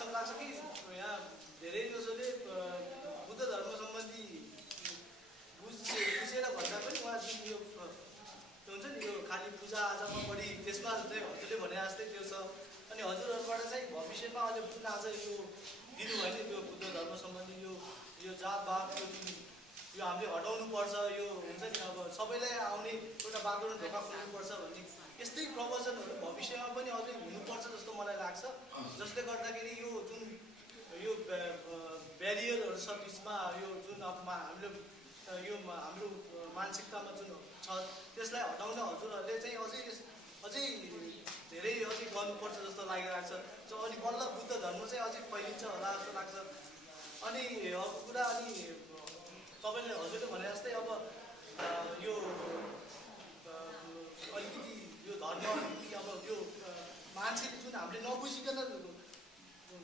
आशंका लाग्छ कि यहाँ धेरै जसोले बुद्ध धर्म सम्बन्धी बुझेर भन्दा पनि उहाँ जुन यो हुन्छ नि यो खालि पूजा आजामा बढी त्यसमा चाहिँ हजुरले भने जस्तै त्यो छ। अनि हजुरहरूबाट चाहिँ भविष्यमा अझै जुन आज यो दिनुभयो नि यो बुद्ध धर्म सम्बन्धी यो जातभात यो हामीले हटाउनु पर्छ, यो हुन्छ नि अब सबैलाई आउने एउटा बाटो ढोका खोल्नुपर्छ भन्ने यस्तै प्रवचनहरू भविष्यमा पनि अझै हुनुपर्छ जस्तो मलाई लाग्छ। जसले गर्दाखेरि यो जुन यो ब्यारियरहरू छ बिचमा, यो जुन अब हामीले यो हाम्रो मानसिकतामा जुन छ त्यसलाई हटाउन हजुरहरूले चाहिँ अझै धेरै अझै गर्नुपर्छ जस्तो लागिरहेको छ। अनि बल्ल बुद्ध धर्म चाहिँ अझै फैलिन्छ होला जस्तो लाग्छ। अनि अब कुरा अनि तपाईँले हजुरले भने जस्तै अब यो अलिकति यो धर्म अब यो मान्छेले जुन हामीले नबुझिकन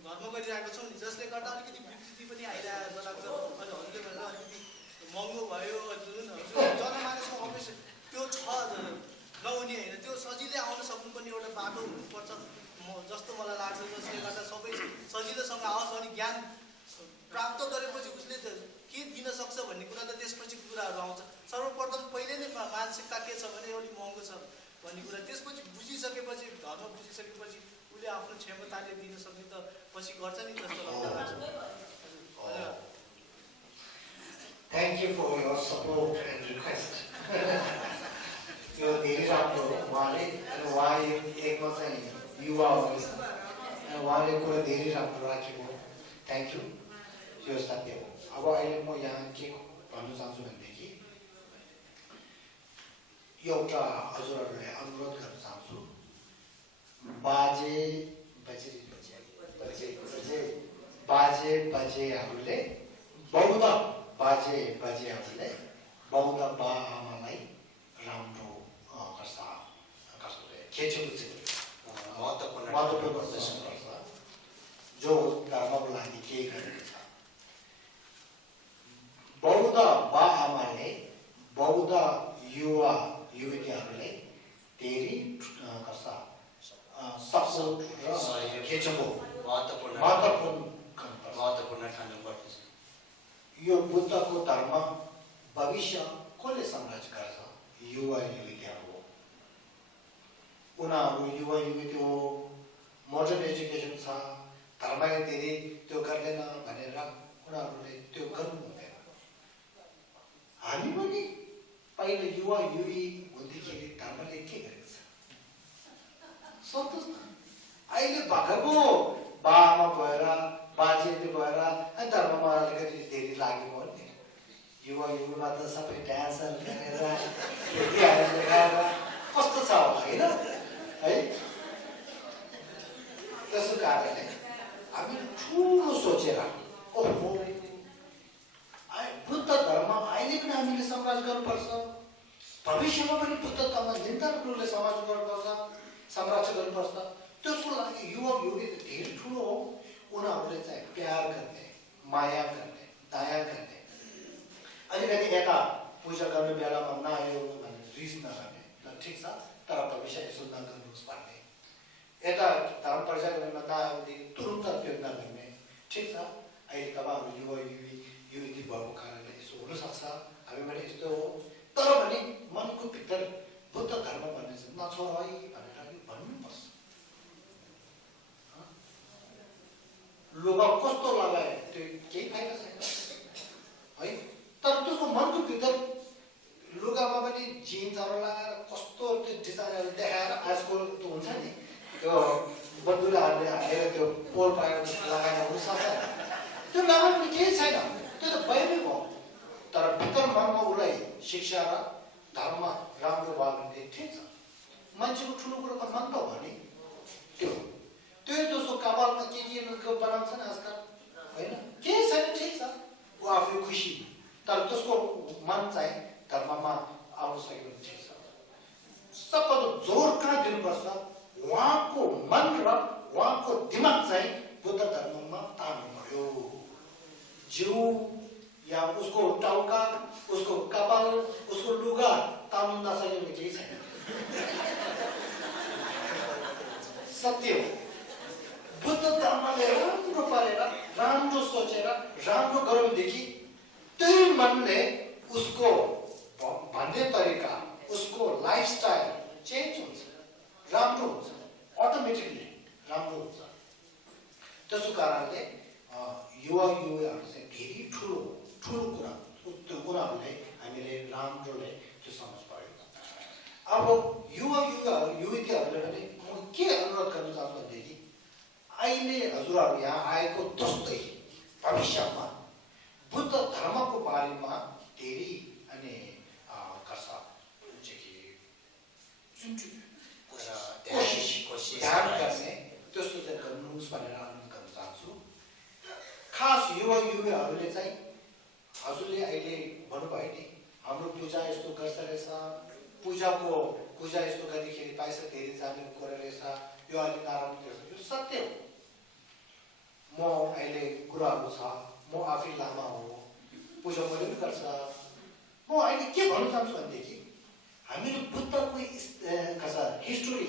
धर्म गरिरहेको छौँ नि, जसले गर्दा अलिकति विकृति पनि आइरहेको लाग्छ। अनि हजुरले भनेर अलिकति महँगो भयो जुन जनमानसमा अवश्य त्यो छ नहुने होइन, त्यो सजिलै आउन सक्नुपर्ने एउटा बाटो हुनुपर्छ जस्तो मलाई लाग्छ। जसले गर्दा सबै सजिलोसँग आओस् अनि ज्ञान प्राप्त गरेपछि उसले के दिन सक्छ भन्ने कुरा त त्यसपछि कुराहरू आउँछ। सर्वप्रथम पहिले नै मानसिकता के छ भने अलिक महँगो छ भन्ने कुरा, त्यसपछि बुझिसकेपछि धर्म बुझिसकेपछि उसले आफ्नो क्षमताले दिन सक्ने त पछि गर्छ नि जस्तो लाग्छ। Thank you for your support and request. यो धेरै राम्रो उहाँले अनि उहाँ एकमा चाहिँ युवा हुनुहुन्छ अनि उहाँले कुरा धेरै राम्रो राखेको। थ्याङ्क यू, यो सत्य हो। अब अहिले म यहाँ के भन्न चाहन्छु भनेदेखि एउटा हजुरहरूलाई अनुरोध गर्न चाहन्छु, बाजेहरूले बौद्ध बाजेहरूले बौद्ध बा आमालाई राम्रो खेचेको चाहिँ महत्त्वपूर्ण प्रदर्शन गर्छ, जो धर्मको लागि केही गरेको छ। बौद्ध बा आमाले बौद्ध युवा युवतीहरूले धेरै सपोर्ट र खेचेको महत्त्वपूर्ण ठान्नुपर्छ। यो बुद्धको धर्म भविष्य कसले संरक्षण गर्छ? युवा युवतीहरू हो। उनीहरू युवा युवती हो, मोडर्न एजुकेसन छ, धर्मले धेरै त्यो गर्दैन भनेर उनीहरूले त्यो गर्नु हुँदैन। हामी पनि पहिले युवा युवी हुँदाखेरि धर्मले के गरेको छ सोध्नुहोस् न। अहिले भएको बाआमा भएर बाजेले भएर अनि धर्ममा अलिकति धेरै लाग्यो भने युवा युवामा त सबै डान्सहरू गरेर केटीहरू देखाएर कस्तो छ होला होइन है। त्यसो कारणले हामी ठुलो सोचेर ओहो बुद्ध धर्म अहिले पनि हामीले संरक्षण गर्नुपर्छ, भविष्यमा पनि बुद्ध धर्म निरन्तर रूपले संरक्षण गर्नुपर्छ। त्यसको लागि युवा युवती धेरै ठुलो हो। उनीहरूले चाहिँ प्यार गर्ने, माया गर्ने, दया गर्ने, अलिकति यता पूजा गर्ने बेलामा नआयो भने रिस नगर्ने, ठिक छ तर भविष्य यसो नगर्नुहोस् भन्ने, यता धर्म प्रचार गर्नमा नआयो भने तुरुन्त त्यो नगर्ने, ठिक छ। अहिले तपाईँहरू युवा युवती भएको कारणले यसो हुनसक्छ, हामी पनि यस्तो हो। तर पनि मनको भित्र बुद्ध धर्म भन्ने चाहिँ नछोड है भनेर भन्नुपर्छ। लुगा कस्तो लगाए त्यो केही फाइदा छैन है, तर त्यसको मनको भित्र लुगामा पनि जिन्सहरू लगाएर कस्तो त्यो डिजाइनहरू देखाएर आजकल त्यो हुन्छ नि त्यो बन्दुराहरूले हालेर त्यो पोल पाएर लगाएर हुनसक्छ, त्यो लगाउनु केही छैन, त्यो त वैदिक हो। तर भित्र मनमा उसलाई शिक्षा र धर्म राम्रो भयो भने ठिक छ। मान्छेको ठुलो कुरो त मन त हो नि, त्यो दोस्रो कपालमा के बनाउँछ नि आजकल होइन, केही छैन, ठिक छ, ऊ आफै खुसी, तर त्यसको मन चाहिँ धर्ममा आउनु सक्यो भने ठिक छ। सबभन्दा जोर कहाँ दिनुपर्छ? उहाँको मन र उहाँको दिमाग चाहिँ बुद्ध धर्ममा तान्नु पर्यो। जिउ या उसको टाउका, उसको कपाल, उसको लुगा तान्नु नसक्यो भने केही छैन, सत्य हो। बुद्ध धर्मले राम्रो राम्रो पारेर राम्रो सोचेर राम्रो गरौँ देखि त्यही मनले उसको भन्ने तरिका उसको लाइफस्टाइल चेन्ज हुन्छ राम्रो हुन्छ अटोमेटिकली राम्रो हुन्छ त्यसो कारणले युवाहरू चाहिँ धेरै ठुलो कुरा त्यो कुराहरूले हामीले राम्रोले त्यो समझ पायौँ अब युवतीहरूले पनि म के अनुरोध गर्न चाहन्छु भनेदेखि अहिले हजुरहरू यहाँ आएको जस्तै भविष्यमा बुद्ध धर्मको बारेमा धेरै अनि कोसिस ध्यान गर्ने त्यस्तो चाहिँ गर्नुहोस् भनेर अनुरोध गर्न चाहन्छु खास युवाहरूले चाहिँ हजुरले अहिले भन्नुभयो नि हाम्रो पूजा यस्तो गर्छ रहेछ पूजा यस्तो गर्दाखेरि पैसा धेरै जाने कुरा रहेछ यो अलिक नराम्रो रहेछ यो सत्य हो म अहिले कुराहरू छ म आफै लामा हो पूजा मैले पनि गर्छ म अहिले के भन्न चाहन्छु भनेदेखि हामीले बुद्धको हिस्टोरी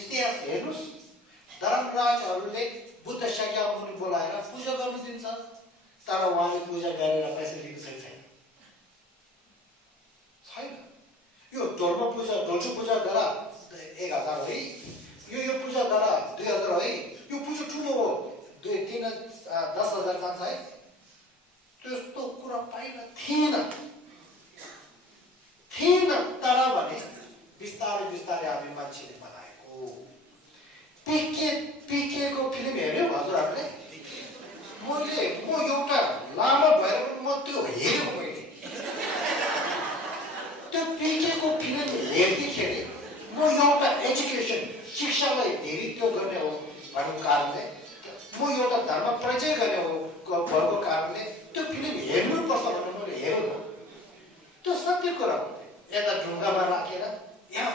इतिहास हेर्नुहोस् धर्मराजहरूले बुद्ध शाक्यमुनि बोलाएर पूजा गर्नु दिन्छ तर उहाँले पूजा गरेर पैसा लिएको छैन यो डोल्चो पूजा गर 1000 है यो पूजा गर 2000 है यो पूजा ठुलो हो 10,000 जान्छ है त्यस्तो कुरा पाइन थिएन तर भने बिस्तारै हामी मान्छेले बनाएको पिकेको फिल्म हेर्यो हजुरहरूले म एउटा लामो भएर म त्यो हेरेको मैले त्यो पिकेको फिल्म हेर्दाखेरि म एउटा एजुकेसन शिक्षालाई धेरै त्यो गर्ने हो भनेको कारणले म एउटा धर्म परिचय गर्ने हो भएको कारणले त्यो फिल्म हेर्नुपर्छ भनेर मैले हेरेको त्यो सत्य कुरा हो यता ढुङ्गामा राखेर यहाँ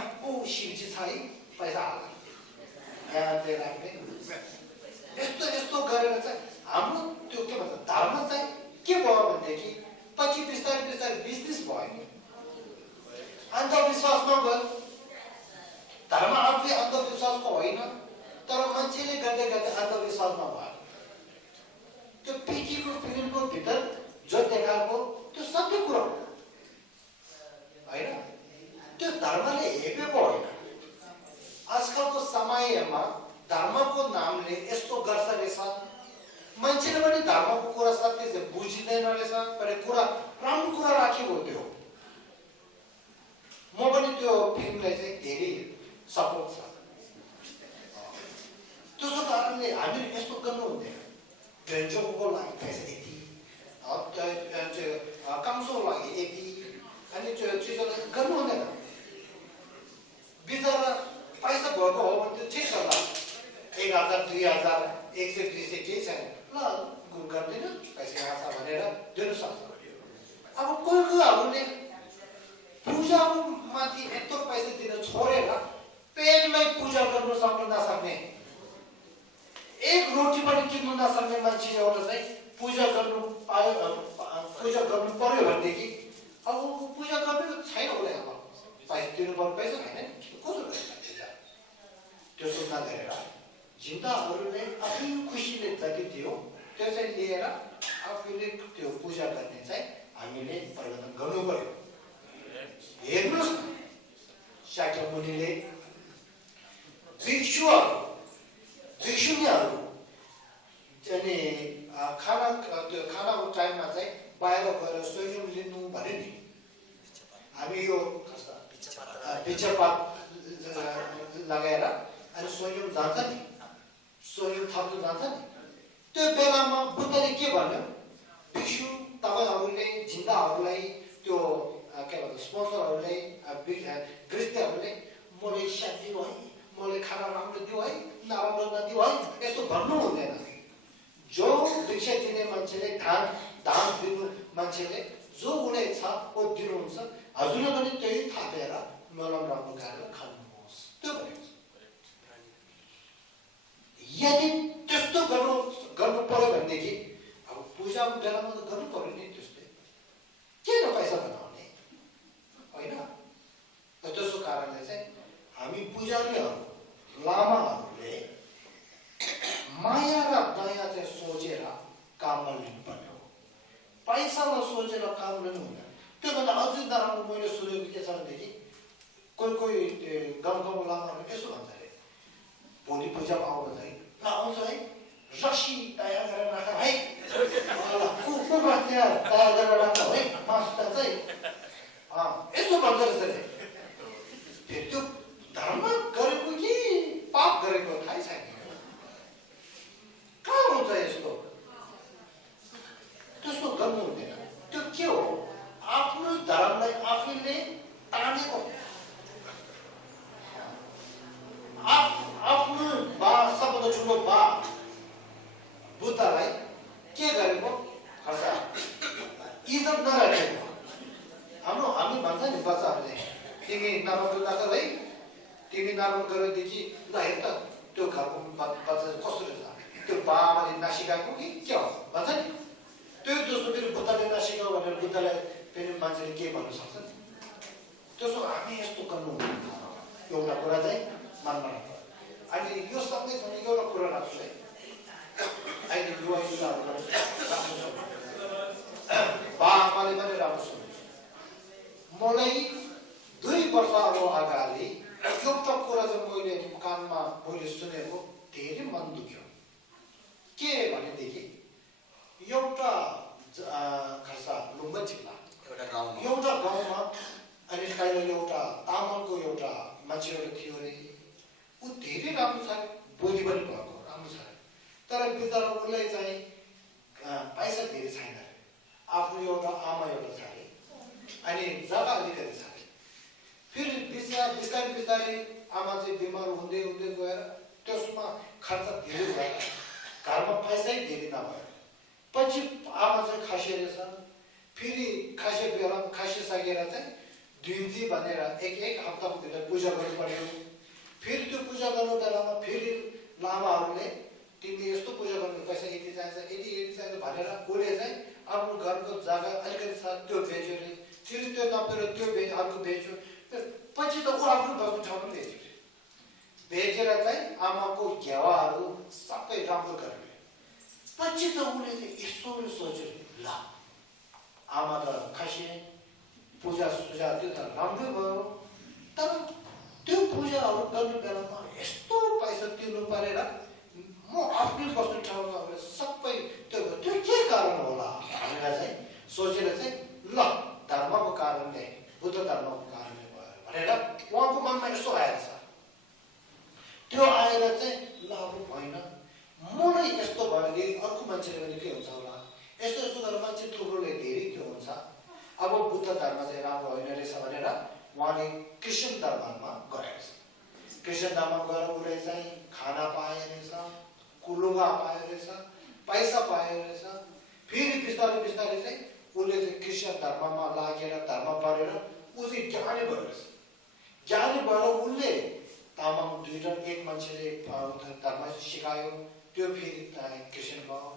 शिवजी छ है पैसा हाल्छ यहाँ चाहिँ राख्ने यस्तो गरेर चाहिँ हाम्रो त्यो के भन्छ धर्म चाहिँ के भयो भनेदेखि पछि बिस्तारै बिजनेस भयो अन्धविश्वासमा गयो धर्म आफै अन्धविश्वासको होइन तर मान्छेले गर्दै अन्धविश्वासमा भयो त्यो पिकीको फिल्मको भित्र जो देखाएको त्यो सत्य कुरा हो होइन त्यो धर्मले हेपेको होइन आजकलको समयमा धर्मको नामले यस्तो गर्छ रहेछ मान्छेले पनि धर्मको कुरा सत्य चाहिँ बुझिँदैन रहेछ तर कुरा राम्रो कुरा राखेको त्यो म पनि त्यो फिल्मलाई चाहिँ धेरै सपोर्ट छ त्यसो कारणले हामीले यस्तो गर्नु हुँदैन भेन्चोको लागि पैसा यति कामसोको लागि यति अनि त्यो चिजहरू गर्नु हुँदैन बिचरा पैसा भएको हो भने त्यो ठिक छ ल 1000 2000 100 200 केही छैन ल गर्दैन पैसा यहाँ छ भनेर दिनु सक्छ अब कोहीहरूले पूजाको माथि यत्रो पैसा दिन छोडेर पेटलाई पूजा गर्नु सक्नु नसक्ने एक रोटी पनि किन्नु नसक्ने मान्छे एउटा चाहिँ पूजा गर्नु पर्यो भनेदेखि अब पूजा गर्ने छैन उसलाई अब पैसा दिनुपर्ने पैसा छैन कसो गर्छ त्यसो नगरेर जिन्दाहरूले आफै खुसीले जति दियो त्यो चाहिँ लिएर आफूले त्यो पूजा गर्ने चाहिँ हामीले परिवर्तन गर्नु पर्यो हेर्नुहोस् न शाक्यमुनिले भिक्षुनीहरू अनि खानाको टाइममा चाहिँ बाहिर गएर स्वयं लिनु भन्यो नि हामी यो भिक्षापात लगाएर अनि स्वयं जान्छ नि स्वयं थप्नु जान्छ नि त्यो बेलामा बुद्धले के भन्यो भिक्षु तपाईँहरूले जिन्दाहरूलाई त्यो के भन्छ स्पोन्सरहरूले गृहस्थहरूले मैले शान्ति दियो है मैले खाना राम्रो दियो है नराम्रो नदियो है यस्तो भन्नु हुँदैन जो भिक्षा दिने मान्छेले दान दिनु मान्छेले जो हुने छ वो दिनुहुन्छ हजुरले पनि त्यही थापेर मलाई राम्रो गरेर खानुहोस् त्यो भनेको यदि त्यस्तो गर्नु पर्यो भनेदेखि अब पूजाको बेलामा त गर्नु पर्यो नि त्यस्तै किन पैसा बनाउने होइन त्यसो कारणले चाहिँ हामी पुजारीहरू लामाहरूले माया र दया चाहिँ पूजामा आउनु चाहिँ ल आउँछ है रक्सी तयार गरेर राख है कुकुरमा त्यहाँ तयार गरेर राख है मासुता चाहिँ यस्तो भन्छ रहेछ नि फेरि त्यो धर्म गरेको कि पाप गरेको थाहै छैन कहाँ हुन्छ यस्तो त्यस्तो गर्नु हुँदैन त्यो के हो आफ्नो धर्मलाई आफैले तानेको आफ्नो बा सबभन्दा ठुलो बा बुद्धलाई के गरेको खर्च इज्जत नराखेको हामी भन्छ नि बच्चाहरूले तिमी नारायण नगर है तिमी नारायण गरेदेखि ल हेर त त्यो घरको बच्चा कस्तो रहेछ त्यो बाबाले नसिकाएको कि के हो भन्छ नि त्यो जस्तो फेरि बुद्धले नसिकाऊ भनेर बुद्धलाई फेरि मान्छेले के भन्नु सक्छ नि त्यसो हामी यस्तो गर्नु एउटा कुरा चाहिँ मान्न राख्नु अहिले यो सबैसँग एउटा कुरा राख्छु है अहिले युवा युवाहरू राम्रो छ बाबाले पनि राम्रो सुन्नुहोस् मलाई 2 वर्षहरू अगाडि एउटा कुरा चाहिँ मैले कानमा मैले सुनेको धेरै मन दुख्यो के भनेदेखि एउटा खर्सा लुम्बा जिल्ला एउटा गाउँमा अनि कहिले एउटा तामाङको एउटा मान्छे एउटा थियो अरे ऊ धेरै राम्रो छ बोली पनि भएको राम्रो छ तर बिचरा उसलाई चाहिँ पैसा धेरै छैन आफ्नो एउटा आमा एउटा छ अरे अनि जग्गा अलिकति छ फेरि बिस्तारै बिस्तारै आमा चाहिँ बिमार हुँदै हुँदै गएर त्यसमा खर्च धेरै भएर घरमा पैसै धेरै नभयो पछि आमा चाहिँ खसिरहेछ फेरि खसिसकेर चाहिँ दिन्जी भनेर एक हप्ताको भित्र पूजा गर्नु पर्यो फेरि त्यो पूजा गर्नु बेलामा फेरि लामाहरूले तिमीले यस्तो पूजा गर्नु पैसा यति चाहिन्छ यति चाहिन्छ भनेर उसले चाहिँ आफ्नो घरको जग्गा अलिकति छ त्यो बेच्यो अरे फेरि त्यो नपेर त्यो अर्को बेच्यो पछि त ऊ आफ्नो बस्ने ठाउँ पनि बेचेर चाहिँ आमाको घेवाहरू सबै राम्रो गर्यो पछि त उसले चाहिँ यसो सोच्यो ल आमा त खसे पूजा सुजा त्यो त राम्रै भयो तर त्यो पूजाहरू गर्नु बेलामा यस्तो पैसा तिर्नु परेर म आफ्नै बस्ने ठाउँमा सबै त्यो के कारण होला भनेर चाहिँ सोचेर चाहिँ ल धर्मको कारणले बुद्ध धर्मको कारणले भयो भनेर उहाँको मनमा यस्तो आएछ त्यो आएर चाहिँ ल अब होइन मलाई यस्तो भयो भने अर्को मान्छेले पनि के हुन्छ होला यस्तो यस्तो गरेर मान्छे थुप्रोले धेरै के हुन्छ अब बुद्ध धर्म चाहिँ राम्रो होइन रहेछ भनेर उहाँले क्रिस्चियन धर्ममा गएको छ क्रिस्चियन धर्ममा गएर उसले चाहिँ खाना पाए रहेछ कुलुगा पाए रहेछ पैसा पाए रहेछ फेरि बिस्तारै बिस्तारै चाहिँ उसले चाहिँ क्रिस्चियन धर्ममा लागेर धर्म पढेर ऊ चाहिँ ज्ञानी भयो रहेछ ज्ञानी भएर उसले तामाङ एक मान्छेले धर्म सिकायो त्यो फेरि क्रिस्चियन भयो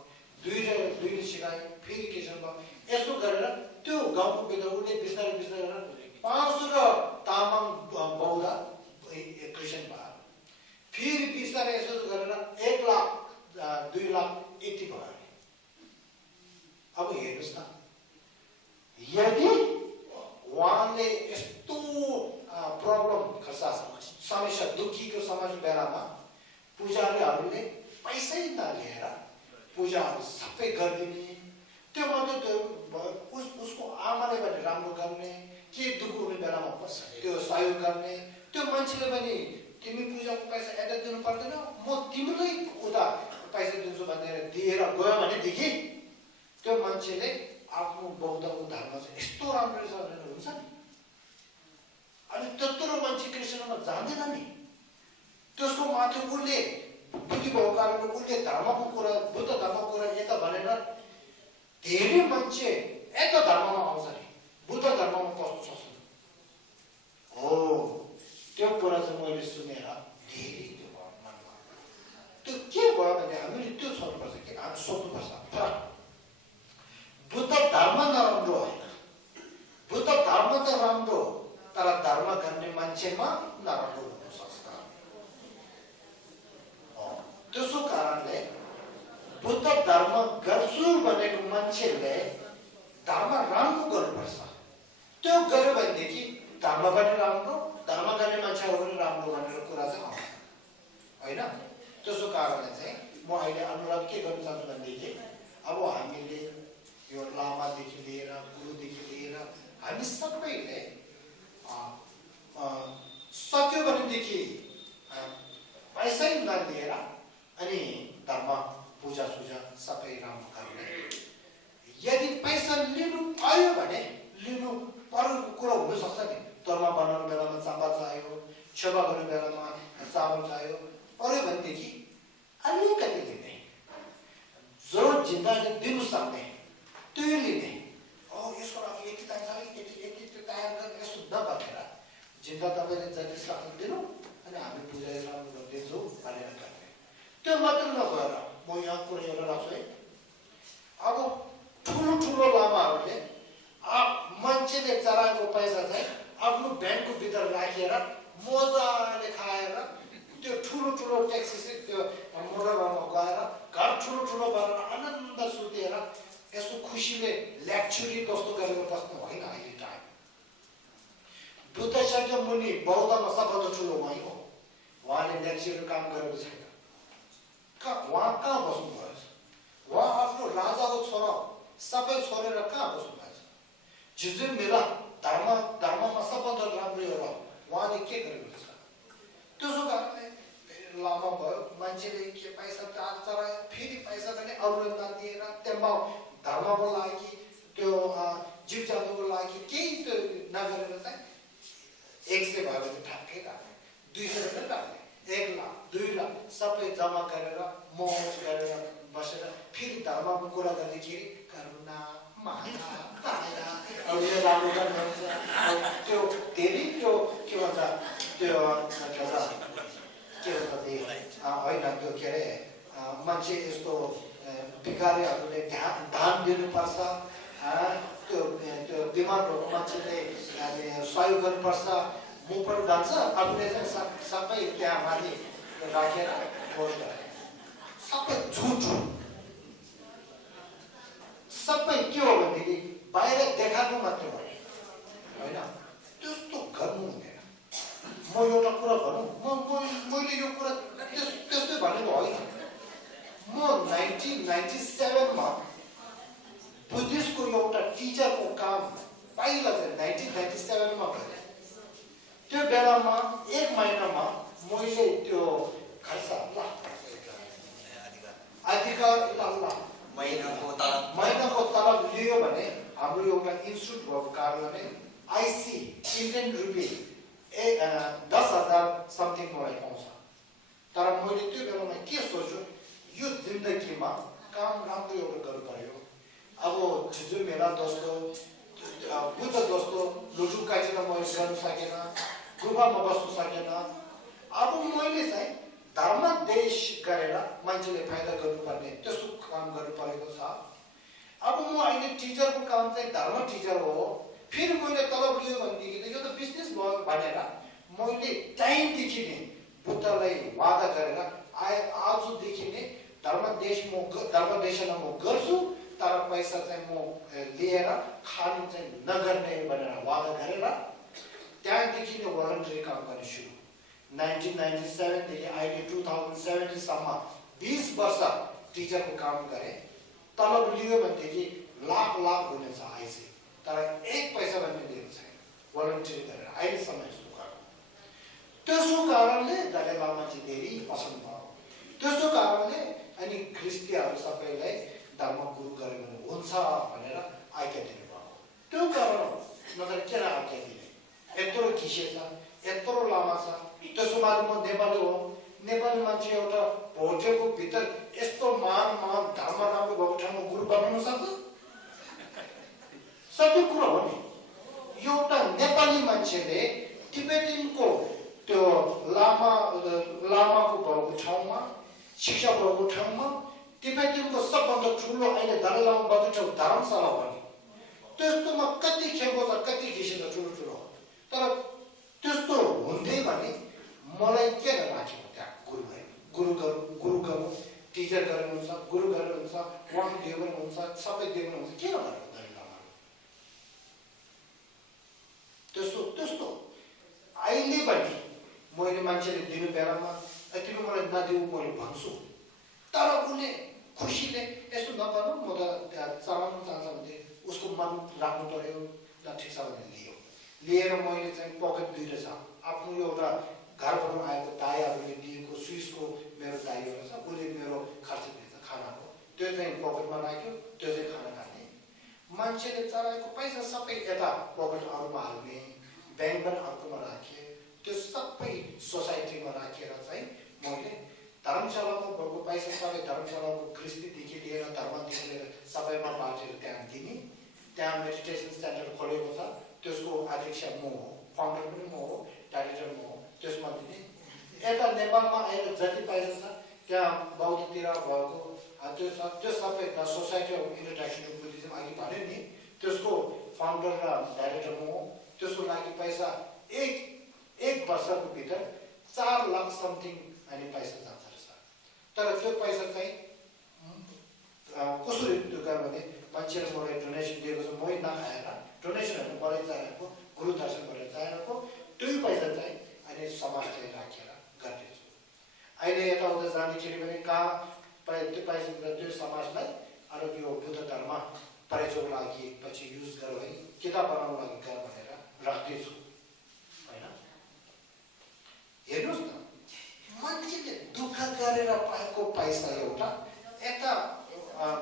दुईले सिकायो फेरि क्रिस्चियन भयो यसो गरेर त्यो गाउँको भित्र उसले बिस्तारै बिस्तारै 500 तामाङ बौद्ध क्रिस्चियन भयो फेरि बिस्तारै यसो गरेर 1 लाख 2 लाख यति भयो अब हेर्नुहोस् न यदि उहाँले यस्तो प्रब्लम समस्या दुखीको समस्या बेलामा पुजारीहरूले पैसै नलिएर पूजाहरू सबै गरिदिने त्यो मात्रै त्यो उसको आमाले पनि राम्रो गर्ने के दुःख हुने बेलामा त्यो सहयोग गर्ने त्यो मान्छेले पनि तिमी पूजाको पैसा यता दिनु पर्दैन म तिमीलाई उता पैसा दिन्छु भनेर दिएर गयो भनेदेखि त्यो मान्छेले आफ्नो बौद्धको धर्म चाहिँ यस्तो राम्रो छ भनेर हुन्छ नि अनि त्यत्रो मान्छे क्रिस्चियनमा जान्दैन नि त्यसको माथि उसले बुद्धि भएको कारणले उसले धर्मको कुरा बुद्ध धर्मको कुरा यता भनेर धेरै मान्छे यता धर्ममा आउँछ नि बुद्ध धर्ममा पस्नु सक्छ हो त्यो कुरा चाहिँ मैले सुनेर धेरै त्यो मनमा त्यो के भयो भने हामीले त्यो सोध्नुपर्छ कि हामी सोध्नुपर्छ बुद्ध धर्म नराम्रो होइन बुद्ध धर्म त राम्रो तर धर्म गर्ने मान्छेमा नराम्रो हुन सक्छ त्यसो कारणले बुद्ध धर्म गर्छु भनेको मान्छेले धर्म राम्रो गर्नुपर्छ त्यो गर्यो भनेदेखि धर्म पनि राम्रो धर्म गर्ने मान्छेहरू पनि राम्रो भनेर कुरा चाहिँ आउँछ होइन त्यसो कारणले चाहिँ म अहिले अनुरोध के गर्न चाहन्छु भनेदेखि अब हामीले यो लामादेखि लिएर गुरुदेखि लिएर हामी सबैले सक्यो भनेदेखि पैसै नलिएर अनि धर्म पूजा सुजा सबै राम्रो गर्ने यदि पैसा लिनु आयो भने लिनु पर्ने कुरा हुनसक्छ नि तोर्मा बनाउने बेलामा चामल चाहियो छेवा गर्ने बेलामा चामल चाहियो पर्यो भनेदेखि अलिकति लिने जो जिन्दगी दिनु सक्ने त्यो लिने यसको लागि यति चाहिन्छ यति तयार गर्ने यस्तो नभनेर जिन्दा तपाईँले जति सक्ने दिनु अनि हामी पूजा राम्रो गरिदिन्छौँ भनेर गर्ने त्यो मात्र नभएर म यहाँ कुरा एउटा राख्छु है अब ठुलो ठुलो लामाहरूले मान्छेले चराको पैसा चाहिँ आफ्नो ब्याङ्कको भित्र राखेर मजाले खाएर त्यो ठुलो ठुलो ट्याक्सी त्यो मोटरमा गएर घर ठुलो ठुलो गरेर आनन्द सुतेर यसो खुसीले ल्याक्चुरी कस्तो गरेर बस्नु होइन अहिले टाइम बुद्ध मुनि बौद्धमा सबभन्दा ठुलो उहाँ हो उहाँले ल्याक्चुरी काम गरेको छैन उहाँ कहाँ बस्नु भएको छ उहाँ आफ्नो राजाको छोरा सबै छोडेर कहाँ बस्नु भएको छ जिजु मेला धर्ममा सबभन्दा राम्रो हो र उहाँले के गरेको छ त्यसो कारणले लामा भयो मान्छेले के पैसा चरायो फेरि पैसा पनि अरूले नदिएर त्यहाँ धर्मको लागि त्यो जीव जन्तुको लागि केही त्यो नगरेर चाहिँ 100 भयो भने ठ्याक्कै राख्ने 200 पनि राख्ने 1 लाख 2 लाख सबै जम्मा गरेर मोहन गरेर बसेर फेरि धर्मको कुरा गर्दाखेरि करुणा माया दया अरूले राम्रो गर्नुहुन्छ त्यो धेरै त्यो के भन्छ त्यो होइन त्यो के अरे मान्छे यस्तो भिखारीहरूले ध्यान दिनुपर्छ त्यो बिमार भएको मान्छेले सहयोग गर्नुपर्छ म पनि जान्छ आफूले चाहिँ सबै त्यहाँ माथि राखेर पोस्ट गरे सबै झुट सबै के हो भनेदेखि बाहिर देखाएको मात्रै भयो होइन त्यस्तो गर्नु हुँदैन म एउटा कुरा भनौँ मैले यो कुरा त्यस्तै भनेको होइन म 1997 मा बुद्धिस्टको एउटा टिचरको काम पहिला चाहिँ 1997 मा गरेँ त्यो बेलामा 1 महिनामा मैले त्यो खर्च अधिकार महिनाको तलब लियो भने हाम्रो एउटा इन्स्टिट्युट भएको कारणले आइसी इन्डियन रुपी 10,000 समथिङ मलाई पाउँछ तर मैले त्यो बेलामा के सोच्छु यो जिन्दगीमा काम राम्रो एउटा गर्नु पर्यो अब जिजु मेला जस्तो बुद्ध जस्तो लुटुकाइतिर म गर्नु सकेन गुफामा बस्नु सकेन अब मैले चाहिँ धर्म देश गरेर मान्छेले फाइदा गर्नुपर्ने त्यस्तो काम गर्नु परेको छ अब म अहिले टिचरको काम चाहिँ धर्म टिचर हो फेरि मैले तलब लियो भनेदेखि यो त बिजनेस भयो भनेर मैले टाइमदेखि नै बुद्धलाई वादा गरेर आजदेखि नै धर्म देशमा म गर्छु तर पैसा चाहिँ म लिएर खानु चाहिँ नगर्ने भनेर वादा गरेर त्यहाँदेखि नै भलन्टरी काम गर्ने सुरु 1997 देखि अहिले 2017 सम्म 20 वर्ष टिचरको काम गरेँ तलब लियो भनेदेखि लाख हुनेछ आइसे तर 1 पैसा पनि लिएको छैन भलन्टरी गरेर अहिलेसम्म यस्तो गर्नु त्यसो कारणले दलाई लामा चाहिँ धेरै पसन्द भयो त्यसो कारणले अनि ख्रिस्टीहरू सबैलाई धर्म गुरु गरे भने हुन्छ भनेर आज्ञा दिनुभयो त्यो कारण नत्र किन आज्ञा दिने यत्रो घिसे छ यत्रो लामा छ त्यसो माथि म नेपाली हो नेपाली मान्छे एउटा भोटेको भित्र यस्तो महान धर्म राम्रो भएको ठाउँमा गुरु बनाउन सक्छ सबै कुरा हो नि एउटा नेपाली मान्छेले टिबेटियनको त्यो लामाको भएको ठाउँमा शिक्षा भएको ठाउँमा टिबेटियनको सबभन्दा ठुलो अहिले दलाई लामा भएको ठाउँ धर्मशाला भने त्यस्तोमा कति खेलको छ कति घिसे छ ठुलो तर त्यस्तो हुन्थ्यो भने मलाई के राखेको त्यहाँ गुरु गरौँ टिचर गर्नुहुन्छ गुरु गर्नुहुन्छ वान देउनुहुन्छ सबै देउनुहुन्छ किन गर्नु दलाई लामा त्यस्तो अहिले पनि मैले मान्छेले दिनु बेलामा तिमी मलाई नदेऊ मैले भन्छु तर उसले खुसीले यसो नगर्नु म त त्यहाँ चलाउनु चाहन्छ भने उसको मन राख्नु पर्यो ल ठिक छ भने लिएर मैले चाहिँ पकेट दुईवटा छ आफ्नो एउटा घरबाट आएको दायाहरूले दिएको स्विसको मेरो दाइहरू छ उसले मेरो खर्च दिन्छ खानाको त्यो चाहिँ पकेटमा राख्यो त्यो चाहिँ खाना खाने मान्छेले चलाएको पैसा सबै यता पकेट अरूमा हाल्ने ब्याङ्कमा अर्कोमा राखे त्यो सबै सोसाइटीमा राखेर चाहिँ मैले धर्मशालाको भएको पैसा सबै धर्मशालाको कृषिदेखि लिएर धर्मदेखि लिएर सबैमा बाँडेर त्यहाँ दिने त्यहाँ मेडिटेसन सेन्टर खोलेको छ त्यसको अध्यक्ष म हो फाउन्डर पनि म हो डाइरेक्टर म हो त्यसमा दिने यता नेपालमा आएर जति पैसा छ त्यहाँ बौद्धतिर भएको त्यो सबै सोसाइटी अफ इन्टरट्याक्सन अफ बुद्धिज्म अघि भन्यो नि त्यसको फाउन्डर र डाइरेक्टर म हो त्यसको लागि पैसा एक वर्षको भित्र 4 लाख समथिङ अनि पैसा जान्छ रहेछ तर त्यो पैसा चाहिँ कसरी गयो भने मान्छेले मलाई डोनेसन दिएको छ मै नखाएर डोनेसनहरू मलाई चाहिएको गुरु दर्शन गरेर चाहिएको त्यही पैसा चाहिँ अहिले समाजले राखेर गर्दैछु अहिले यताउता जाँदाखेरि पनि कहाँ त्यो पैसा त्यो समाजलाई अरू यो बुद्ध धर्म प्रयोगको लागि पछि युज गर है किताब बनाउनु लागि गर भनेर राख्दैछु होइन हेर्नुहोस् न मान्छेले दुःख गरेर पाएको पैसा एउटा यता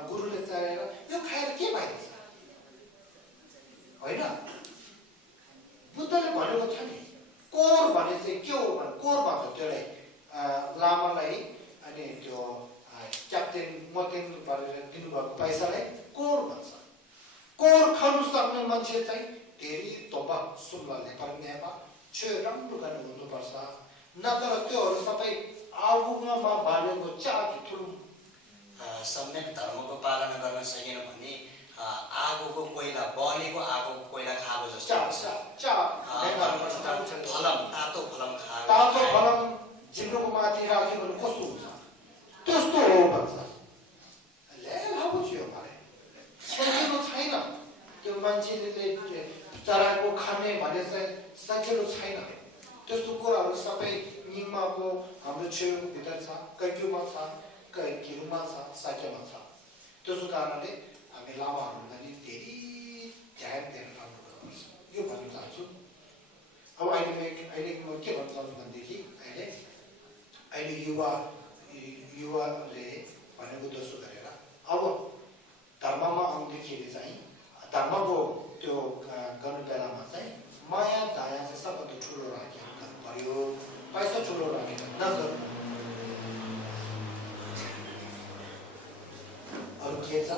गुरुले चाहिएर यो खाएर के भइरहेछ होइन बुद्धले भनेको छ नि कोर भने चाहिँ के हो भने कोर भन्छ त्यसलाई लामालाई अनि त्यो क्याप्टेन मटेन भनेर दिनुभएको पैसालाई कोर भन्छ कोर खानु सक्ने मान्छे चाहिँ धेरै तोपा सुन्ला नेपालमा छे राम्रो गर्नु हुनुपर्छ नत्र त्योहरू सबै आगोमा बालेको चाट ठुलो सम्यक धर्मको पालना गर्न सकेन भने आगोको कोइला बलेको आगोको कोइला खाएको जस्तो फलम तातो फलम तातो फलम जिब्रोको माथि राख्यो भने कस्तो हुन्छ त्यस्तो हो भन्छ सजिलो छैन त्यो मान्छेले चराको खाने भने चाहिँ सजिलो छैन त्यस्तो कुराहरू सबै निमाको हाम्रो छेउको भित्र छ कैक्युमा छ किरुमा छ साक्यमा छ त्यसको कारणले हामी लामाहरूलाई नि धेरै ध्यान दिएर राम्रो गर्नुपर्छ यो भन्न चाहन्छु अब अहिले म के भन्न चाहन्छु भनेदेखि अहिले युवाले भनेको जसो गरेर अब धर्ममा आउँदाखेरि चाहिँ धर्मको त्यो गर्नु बेलामा चाहिँ माया दया चाहिँ सबभन्दा ठुलो राखेर गर्नु पर्यो पैसा ठुलो राखेर नगर्नु अरू के छ